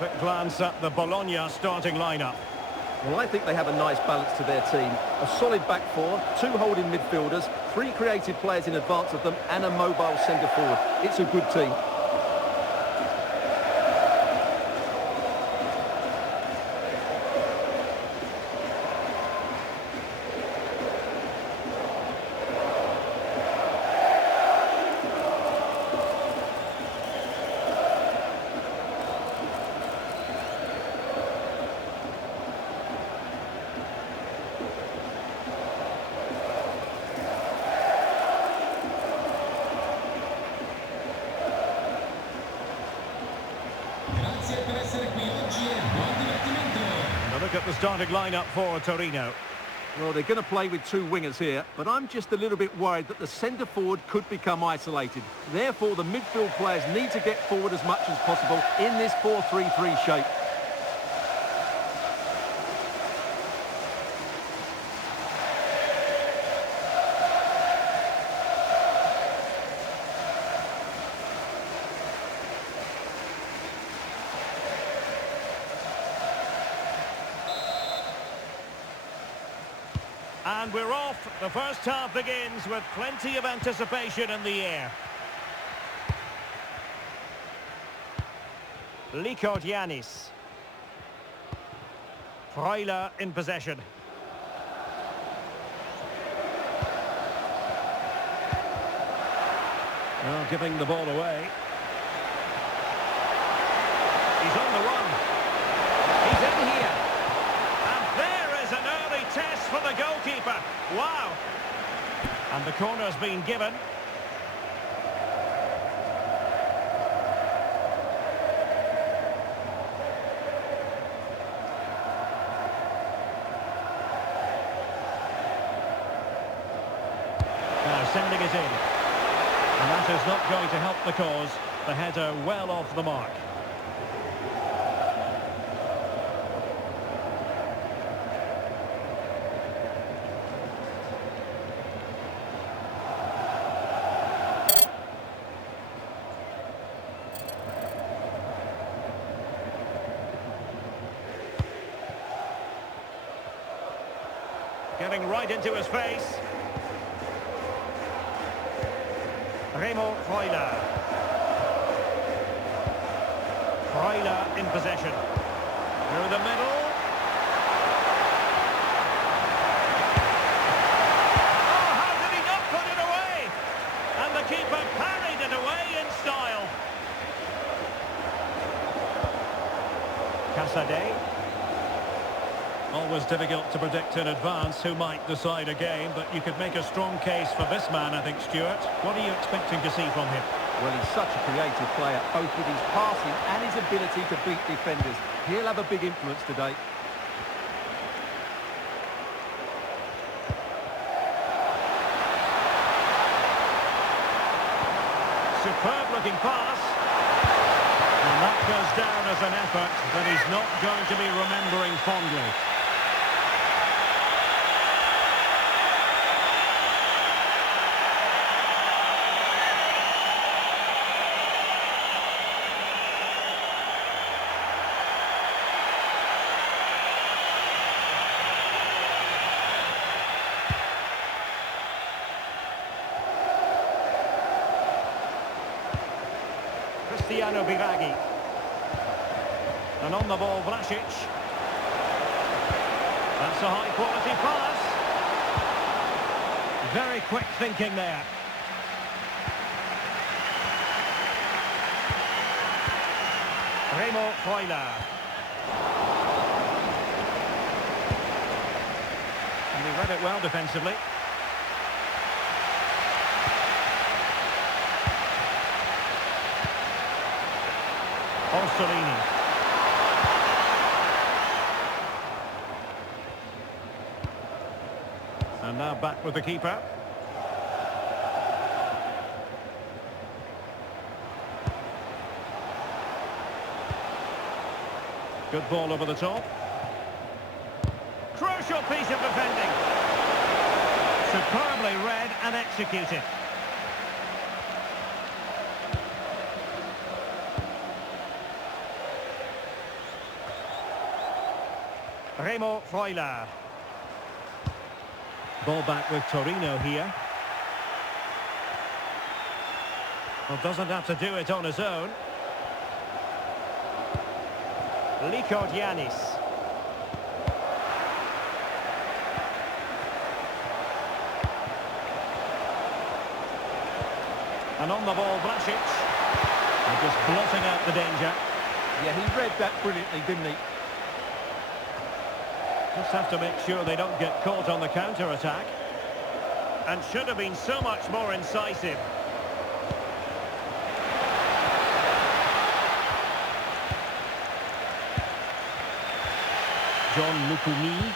Quick glance at the Bologna starting lineup. Well, I think they have a nice balance to their team. A solid back four, two holding midfielders, three creative players in advance of them, and a mobile centre forward. It's a good team. And a look at the starting lineup for Torino. Well, they're going to play with two wingers here, but I'm just a little bit worried that the centre forward could become isolated. Therefore, the midfield players need to get forward as much as possible in this 4-3-3 shape. And we're off. The first half begins with plenty of anticipation in the air. Likordianis. Freuler in possession. Well, giving the ball away. He's on the run. He's in here. And there is an early test for the goalkeeper. Wow. And the corner's been given. Now sending it in. And that is not going to help the cause. The header well off the mark. Getting right into his face. Remo Freuler. Freuler in possession. Through the middle. Oh, how did he not put it away? And the keeper parried it away in style. Casadei. Always difficult to predict in advance who might decide a game, but you could make a strong case for this man, I think, Stuart. What are you expecting to see from him? Well, he's such a creative player, both with his passing and his ability to beat defenders. He'll have a big influence today. Superb-looking pass. And that goes down as an effort that he's not going to be remembering fondly. Biraghi. And on the ball, Vlasic. That's a high-quality pass. Very quick thinking there. Remo Freuler. And he read it well defensively. Orsolini. And now back with the keeper. Good ball over the top. Crucial piece of defending. Superbly read and executed. Remo Freuler. Ball back with Torino here. Well, doesn't have to do it on his own. Giannis. And on the ball, Blasic. And just blotting out the danger. Yeah, he read that brilliantly, didn't he? Just have to make sure they don't get caught on the counter-attack. And should have been so much more incisive. John Lukumi.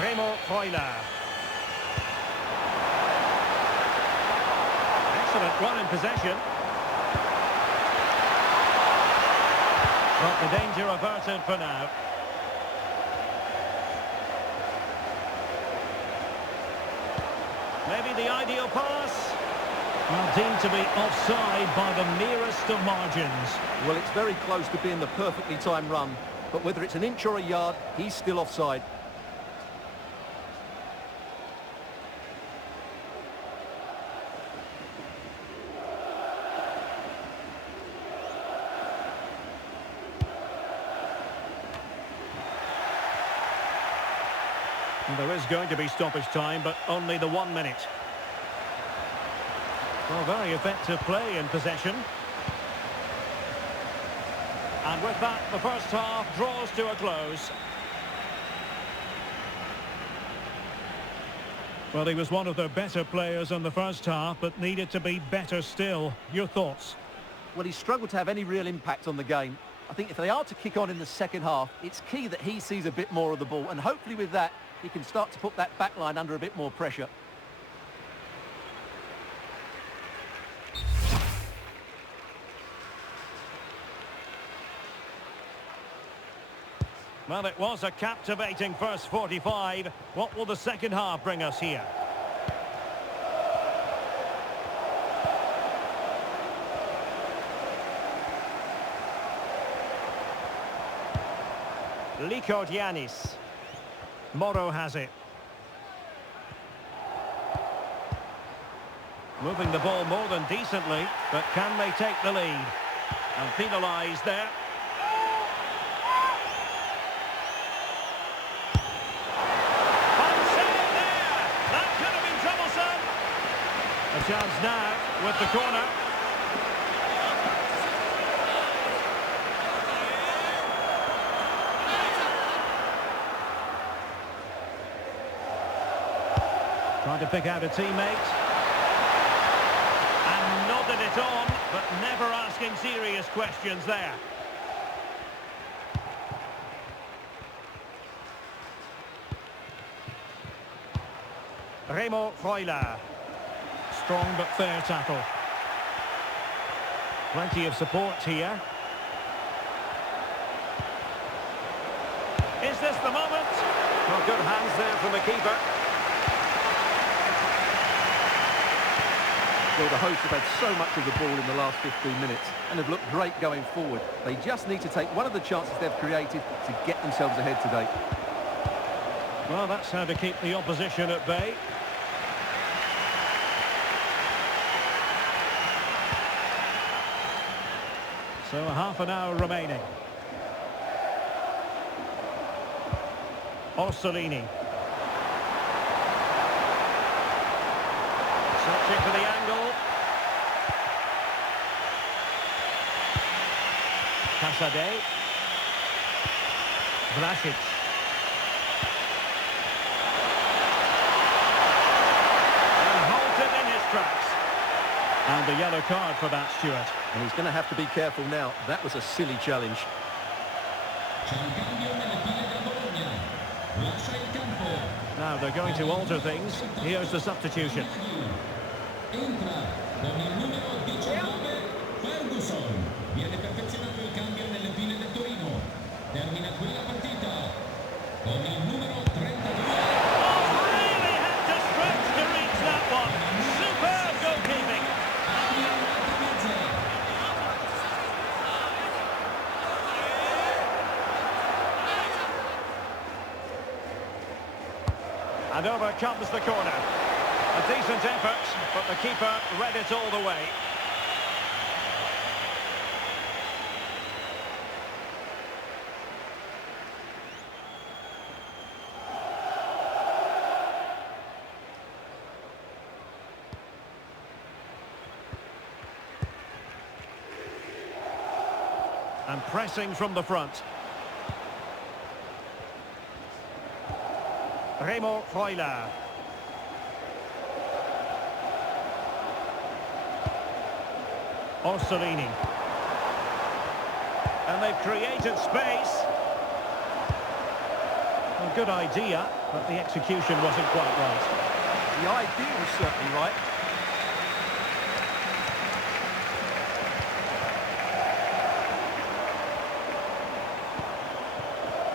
Remo Freuler. Excellent run in possession. But the danger averted for now. Maybe the ideal pass. Well, deemed to be offside by the merest of margins. Well, it's very close to being the perfectly timed run. But whether it's an inch or a yard, he's still offside. There is going to be stoppage time, but only the 1 minute. Well, very effective play in possession. And with that, the first half draws to a close. Well, he was one of their better players in the first half, but needed to be better still. Your thoughts? Well, he struggled to have any real impact on the game. I think if they are to kick on in the second half, it's key that he sees a bit more of the ball, and hopefully with that, he can start to put that back line under a bit more pressure. Well, it was a captivating first 45. What will the second half bring us here? Giannis. Moro has it. Moving the ball more than decently, but can they take the lead? And penalised there. That could have been troublesome. A chance now with the corner. Trying to pick out a teammate. And nodded it on, but never asking serious questions there. Remo Freuler. Strong but fair tackle. Plenty of support here. Is this the moment? Well, good hands there from the keeper. Well, the hosts have had so much of the ball in the last 15 minutes and have looked great going forward. They just need to take one of the chances they've created to get themselves ahead today. Well, that's how to keep the opposition at bay. So a half an hour remaining. Orsolini. Searching for the angle. Casadei. Blasic. And halted in his tracks. And the yellow card for that, Stuart. And he's going to have to be careful now. That was a silly challenge. Now they're going to alter things. Here's the substitution. Entra con il numero 19 Ferguson. Viene perfezionato il cambio nelle file del Torino. Termina qui la partita con il numero 32. Really had to stretch to reach that one. Superb goalkeeping. And over comes the corner. A decent effort, but the keeper read it all the way. And pressing from the front. Remo Freuler. Orsolini. And they've created space. A good idea, but the execution wasn't quite right. The idea was certainly right.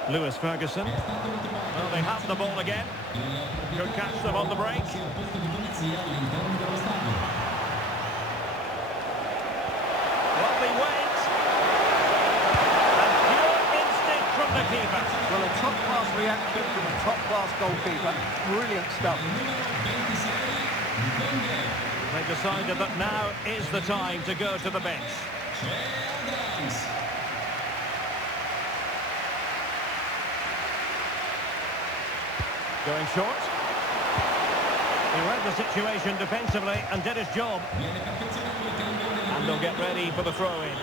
Lewis Ferguson. Well, they have the ball again. Could catch them on the break. Lovely wait. And pure instinct from the keeper. Well, a top-class reaction from a top-class goalkeeper. Brilliant stuff. They decided that now is the time to go to the bench. Going short. He read the situation defensively and did his job. And they'll get ready for the throw-in.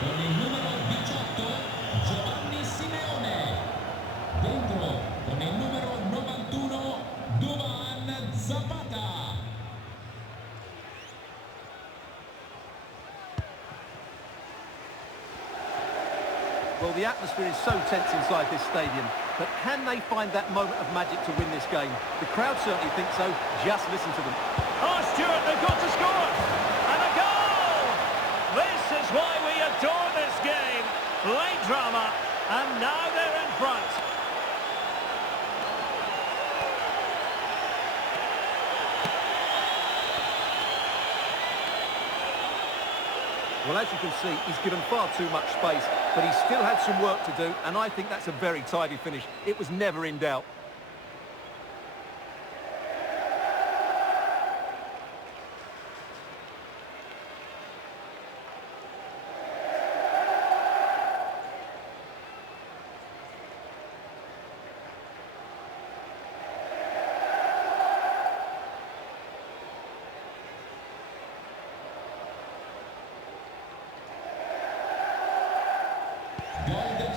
Con il numero 18, Giovanni Simeone. Dentro, con il numero 91, Duvan Zapata. Well, the atmosphere is so tense inside this stadium, but can they find that moment of magic to win this game? The crowd certainly think so. Just listen to them. Oh, Stuart, they've got to score! And a goal! This is why we adore this game. Late drama, and now they're in front. Well, as you can see, he's given far too much space, but he still had some work to do, and I think that's a very tidy finish. It was never in doubt.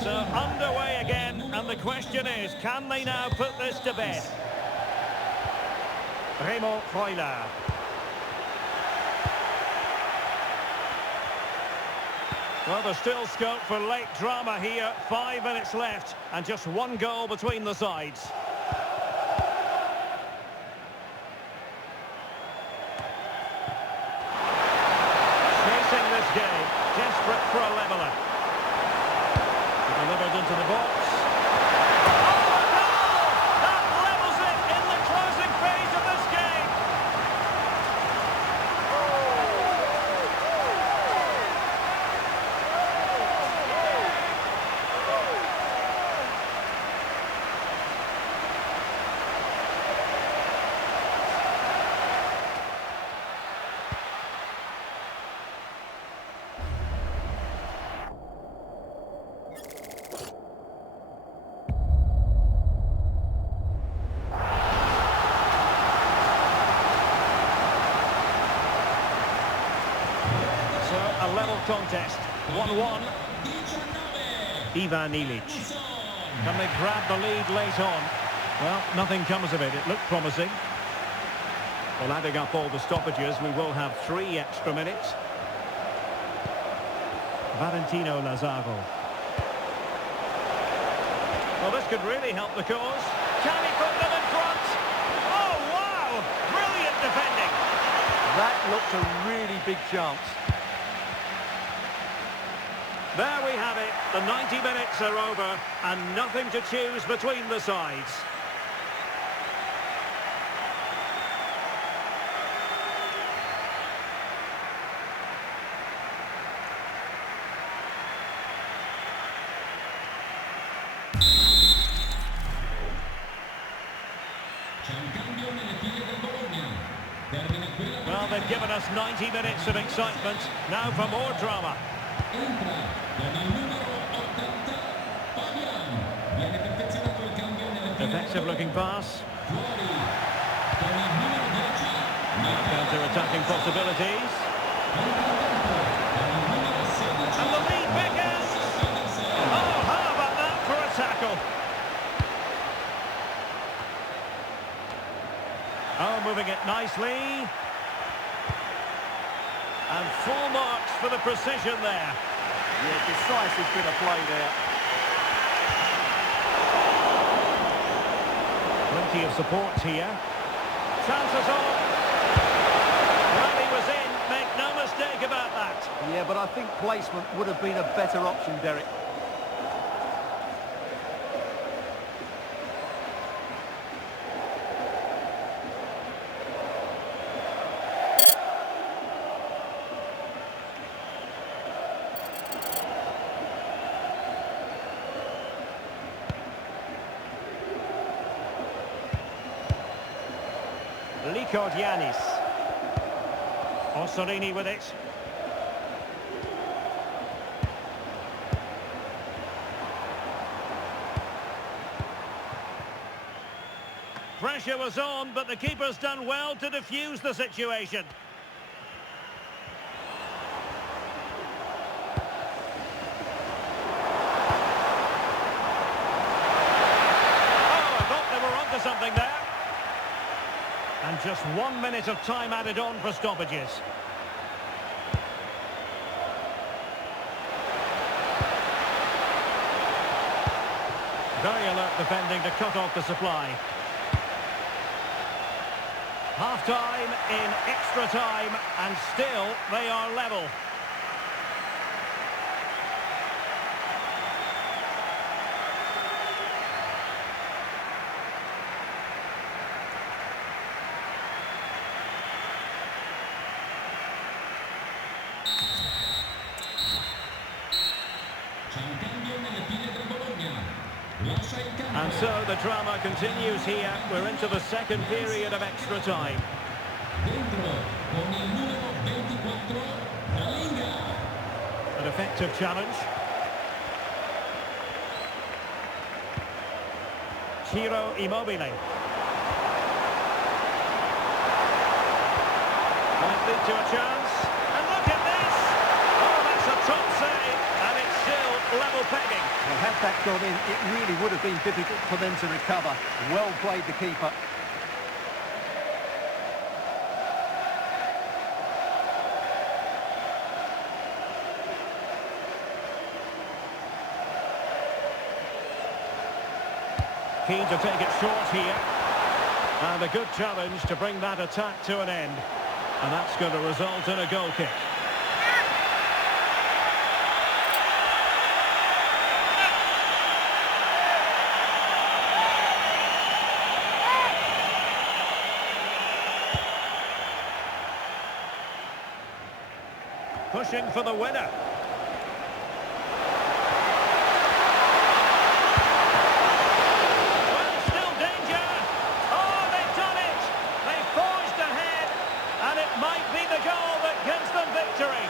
So underway again, and the question is, can they now put this to bed? Remo Freuler. Well, there's still scope for late drama here. 5 minutes left, and just one goal between the sides. Chasing this game, desperate for a leveller. Delivered into the box. Oh, no! That levels it in the closing phase of this game. A level contest, 1-1. Ivan Ilic. Can they grab the lead late on? Well, nothing comes of it. It looked promising. Well, adding up all the stoppages, we will have 3 extra minutes. Valentino Lazaro. Well, this could really help the cause. Can he put them in front? Oh, wow! Brilliant defending. That looked a really big chance. There we have it. The 90 minutes are over and nothing to choose between the sides. they've given us 90 minutes of excitement. Now for more drama. Entra con il numero 80 Fabian. Viene perfezionato il cambio nelle file Effective looking pass. fuori con il numero 10 Counter-attacking possibilities. entra in campo con il numero 16 And the lead beckons. Oh, how about that for a tackle? Oh, moving it nicely. And full marks for the precision there. Yeah, decisive bit of play there. Plenty of support here. Chances on. Well, he was in. Make no mistake about that. Yeah, but I think placement would have been a better option, Derek. Yanis. Ossorini with it. Pressure was on, but the keeper's done well to defuse the situation. Oh, I thought they were onto something there. And just 1 minute of time added on for stoppages. Very alert defending to cut off the supply. Half-time in extra time, and still they are level. And so the drama continues here. We're into the second period of extra time. An effective challenge. Ciro Immobile. Might lead to a chance. And look at this! Oh, that's a top save. And it's still level pegging. Well, had that gone in, it really would have been difficult for them to recover. Well played, the keeper. Keen to take it short here. And a good challenge to bring that attack to an end. And that's going to result in a goal kick. Pushing for the winner. Well, still danger. Oh, they've done it. They've forged ahead, and it might be the goal that gives them victory.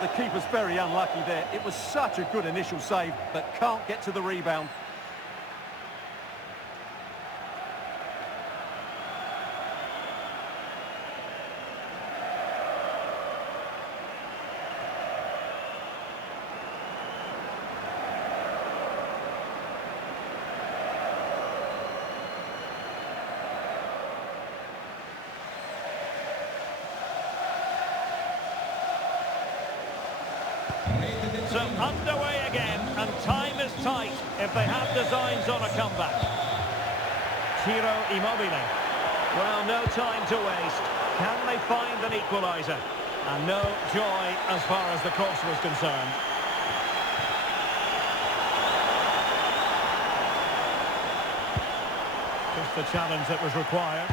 The keeper's very unlucky there. It was such a good initial save, but can't get to the rebound. So underway again, and time is tight if they have designs on a comeback. Ciro Immobile. Well, no time to waste. Can they find an equaliser? And no joy as far as the cross was concerned. Just the challenge that was required.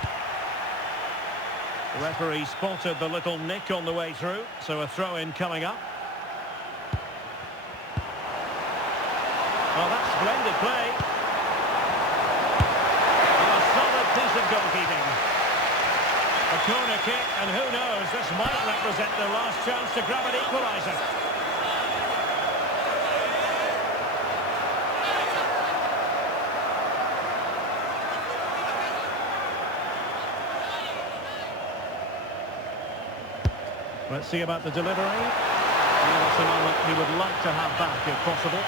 The referee spotted the little nick on the way through, so a throw-in coming up. Well, that's splendid play. And a solid piece of goalkeeping. A corner kick, and who knows, this might represent their last chance to grab an equaliser. Let's see about the delivery. Yeah, that's a moment he would like to have back if possible.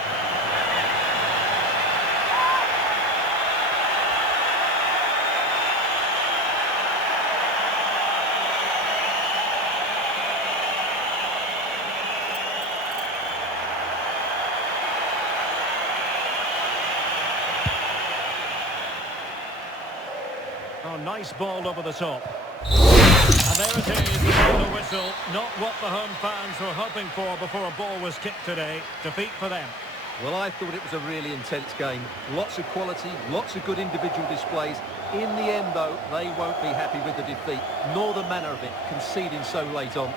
Oh, nice ball over the top. And there it is, the whistle. Not what the home fans were hoping for before a ball was kicked today. Defeat for them. Well, I thought it was a really intense game. Lots of quality, lots of good individual displays. In the end, though, they won't be happy with the defeat, nor the manner of it, conceding so late on.